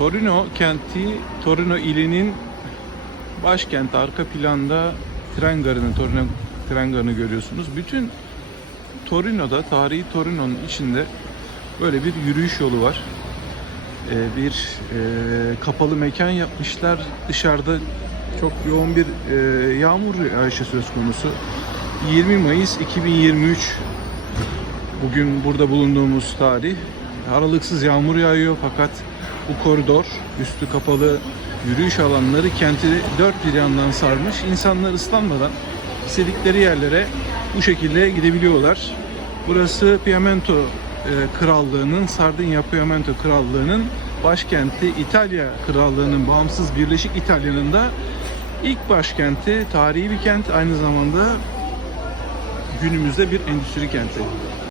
Torino kenti, Torino ilinin başkenti. Arka planda tren garını, Torino tren garını görüyorsunuz. Bütün Torino'da, tarihi Torino'nun içinde böyle bir yürüyüş yolu var. Ee, bir e, kapalı mekan yapmışlar. Dışarıda çok yoğun bir e, yağmur yağışı söz konusu. 20 Mayıs 2023 bugün burada bulunduğumuz tarih. Aralıksız yağmur yağıyor fakat bu koridor üstü kapalı yürüyüş alanları kenti dört bir yandan sarmış. İnsanlar ıslanmadan istedikleri yerlere bu şekilde gidebiliyorlar. Burası Piemento e, Krallığı'nın, Sardinya Piemento Krallığı'nın başkenti İtalya Krallığı'nın bağımsız Birleşik İtalya'nın da ilk başkenti, tarihi bir kent aynı zamanda günümüzde bir endüstri kenti.